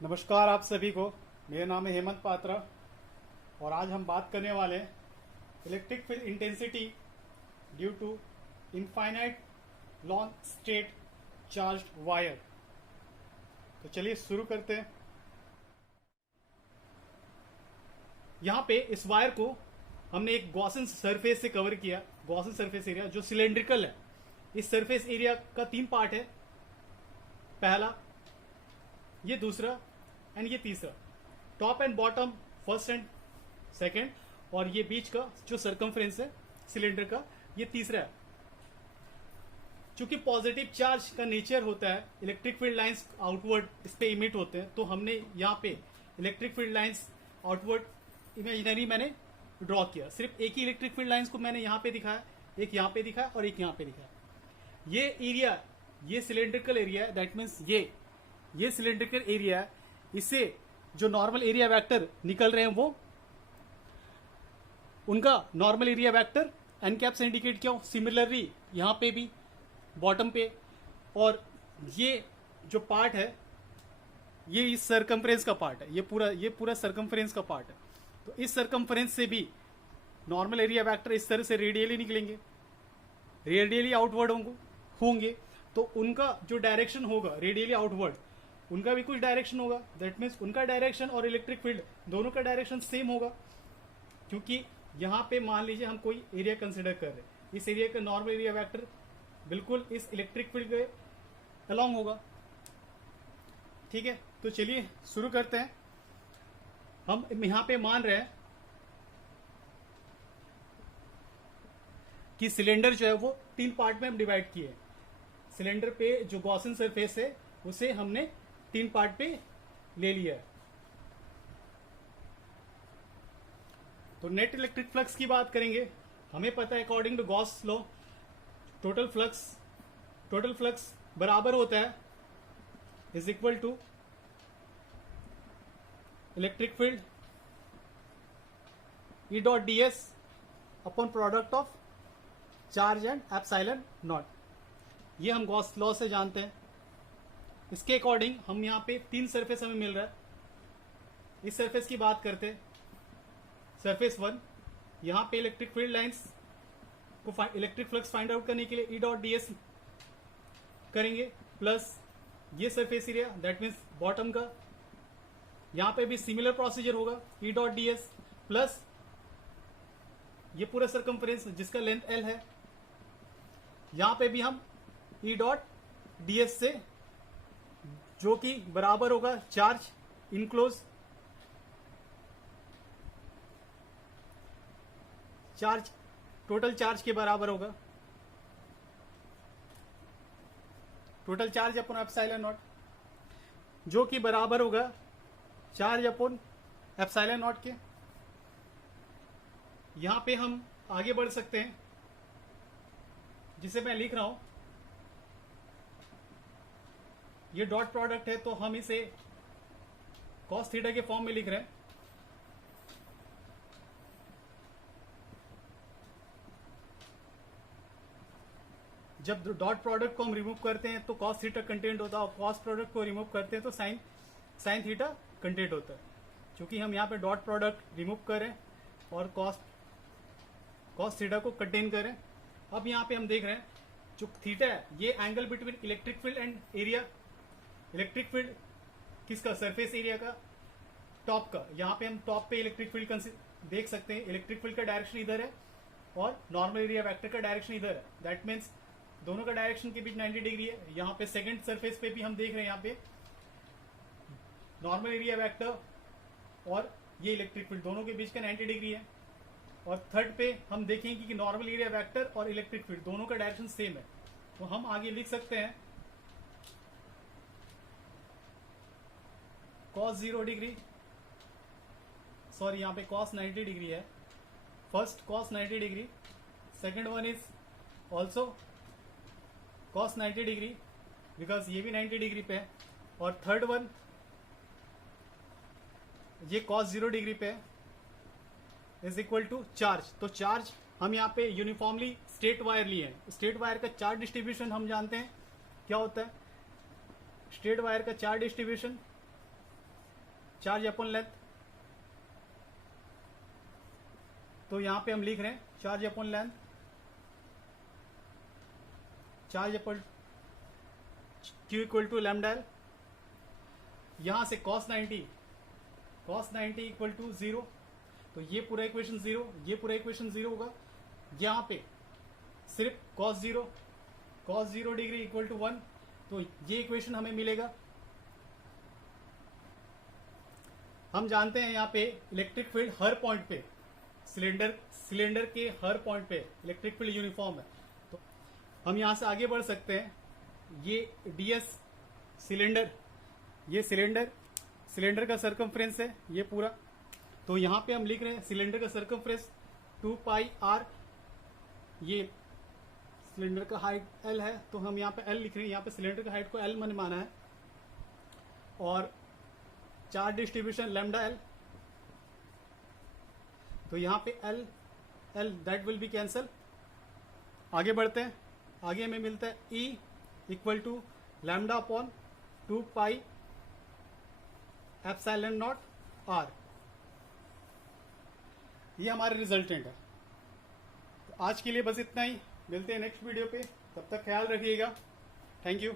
नमस्कार आप सभी को। मेरा नाम है हेमंत पात्रा और आज हम बात करने वाले हैं electric field intensity due to infinite long straight charged wire. तो चलिए शुरू करते हैं। यहाँ पे इस वायर को हमने एक गॉसन सरफेस से कवर किया। गॉसन सरफेस एरिया जो सिलेंड्रिकल है। इस सरफेस एरिया का 3 पार्ट है, पहला, ये दूसरा एंड ये तीसरा। Top and bottom first and second, और ये बीच का जो सरकमफ्रेंस है सिलेंडर का, ये तीसरा है। चूंकि पॉजिटिव चार्ज का नेचर होता है, इलेक्ट्रिक फील्ड लाइंस आउटवर्ड इस पे इमिट होते हैं, तो हमने यहाँ पे electric field lines outward imaginary मैंने ड्रॉ किया। सिर्फ एक ही इलेक्ट्रिक फील्ड लाइंस को मैंने यहाँ पे दिखाया, एक यहाँ पे दिखाया और एक यहाँ पे दिखाया। ये एरिया, ये सिलेंड्रिकल एरिया है, दैट मीन्स ये सिलेंड्रिकल एरिया है। इससे जो नॉर्मल एरिया वेक्टर निकल रहे हैं वो उनका normal area vector N cap से इंडिकेट किया। सिमिलरली यहाँ पे भी बॉटम पे, और ये जो पार्ट है ये इस सरकमफ्रेंस का पार्ट है, ये पूरा सरकमफ्रेंस का पार्ट है। तो इस सरकमफ्रेंस से भी नॉर्मल एरिया वेक्टर इस तरह से रेडियली निकलेंगे, रेडियली आउटवर्ड होंगे। तो उनका जो डायरेक्शन होगा रेडियली आउटवर्ड, उनका भी कुछ डायरेक्शन होगा। दैट मीन्स उनका डायरेक्शन और इलेक्ट्रिक फील्ड दोनों का डायरेक्शन सेम होगा। क्योंकि यहाँ पे मान लीजिए हम कोई एरिया कंसिडर कर रहे हैं, इस एरिया का नॉर्मल एरिया वेक्टर बिल्कुल इस इलेक्ट्रिक फील्ड के अलॉन्ग होगा। ठीक है, तो चलिए शुरू करते हैं। हम यहाँ पे मान रहे हैं कि सिलेंडर जो है वो 3 पार्ट में हम डिवाइड किए। सिलेंडर पे जो गॉसन सरफेस है उसे हमने 3 पार्ट पे ले लिया है। तो नेट इलेक्ट्रिक फ्लक्स की बात करेंगे। हमें पता है according to Gauss law total flux बराबर होता है is equal to electric field E dot D S upon product of charge and epsilon naught. ये हम गॉस लॉ से जानते हैं। इसके अकॉर्डिंग हम यहाँ पे 3 सरफेस हमें मिल रहा है। इस सरफेस की बात करते हैं, सरफेस 1। यहाँ पे इलेक्ट्रिक फील्ड लाइंस को इलेक्ट्रिक फ्लक्स फाइंड आउट करने के लिए ई डॉट डी एस करेंगे, प्लस ये surface area that means bottom का। यहाँ पे भी सिमिलर प्रोसीजर होगा, ई डॉट डी एस प्लस ये पूरा सरकमफ्रेंस जिसका लेंथ एल है। यहाँ पे भी हम ई डॉट डी एस से, जो कि बराबर होगा charge enclose, charge total charge के बराबर होगा, total charge upon epsilon not, जो कि बराबर होगा चार्ज अपॉन एप्सिलॉन नॉट के। यहां पे हम आगे बढ़ सकते हैं, जिसे मैं लिख रहा हूं, ये डॉट प्रोडक्ट है तो हम इसे कॉस थीटा के फॉर्म में लिख रहे हैं। जब डॉट प्रोडक्ट को हम रिमूव करते हैं तो कॉस थीटा कंटेंट होता है, और कॉस प्रोडक्ट को रिमूव करते हैं तो साइन थीटा कंटेंट होता है। क्योंकि हम यहाँ पे डॉट प्रोडक्ट रिमूव करें और कॉस थीटा को कंटेन करें। अब यहाँ पे हम देख रहे हैं जो थीटा है ये angle between electric field and area. Electric field किसका? सरफेस एरिया का, टॉप का। यहाँ पे हम टॉप पे इलेक्ट्रिक फील्ड देख सकते हैं। इलेक्ट्रिक फील्ड का डायरेक्शन इधर है और नॉर्मल एरिया वेक्टर का डायरेक्शन इधर है। दैट मीन्स दोनों का डायरेक्शन के बीच 90 डिग्री है। यहाँ पे सेकंड सरफेस पे भी हम देख रहे हैं, यहाँ पे नॉर्मल एरिया वेक्टर और ये इलेक्ट्रिक फील्ड दोनों के बीच का 90 डिग्री है। और थर्ड पे हम देखेंगे कि नॉर्मल एरिया वेक्टर और इलेक्ट्रिक फील्ड दोनों का डायरेक्शन सेम है। तो हम आगे लिख सकते हैं cos 0 डिग्री, सॉरी यहाँ पे cos 90 डिग्री है। First cos 90 degree, second one is also cos 90 degree because ये भी 90 डिग्री पे है, और थर्ड वन ये cos 0 डिग्री पे है, इज इक्वल टू चार्ज। तो चार्ज हम यहाँ पे यूनिफॉर्मली स्ट्रेट वायर लिए हैं। स्ट्रेट वायर का चार्ज डिस्ट्रीब्यूशन हम जानते हैं क्या होता है। स्ट्रेट वायर का charge distribution charge upon length, तो यहां पे हम लिख रहे हैं charge upon length, charge upon Q equal to lambda L. यहां से cos 90 इक्वल टू 0, तो ये पूरा इक्वेशन 0, ये पूरा इक्वेशन 0 होगा। यहां पे सिर्फ cos 0 डिग्री इक्वल टू 1, तो ये इक्वेशन हमें मिलेगा। हम जानते हैं यहाँ पे इलेक्ट्रिक फील्ड हर पॉइंट पे, सिलेंडर के हर पॉइंट पे इलेक्ट्रिक फील्ड यूनिफॉर्म है। तो हम यहाँ से आगे बढ़ सकते हैं। ये ds सिलेंडर, ये सिलेंडर का सर्कमफ्रेंस है ये पूरा। तो यहाँ पे हम लिख रहे हैं सिलेंडर का सर्कमफ्रेंस 2 पाई r, ये सिलेंडर का हाइट l है, तो हम यहाँ पे l लिख रहे हैं। यहाँ पे सिलेंडर का हाइट को l मैंने माना है, और चार्ज डिस्ट्रीब्यूशन लैम्डा एल, तो यहाँ पे L that will be cancel. आगे बढ़ते हैं, आगे हमें मिलता है E equal to lambda upon 2 pi epsilon naught r, ये हमारे रिजल्टेंट है। तो आज के लिए बस इतना ही, मिलते हैं नेक्स्ट वीडियो पे, तब तक ख्याल रखिएगा। Thank you.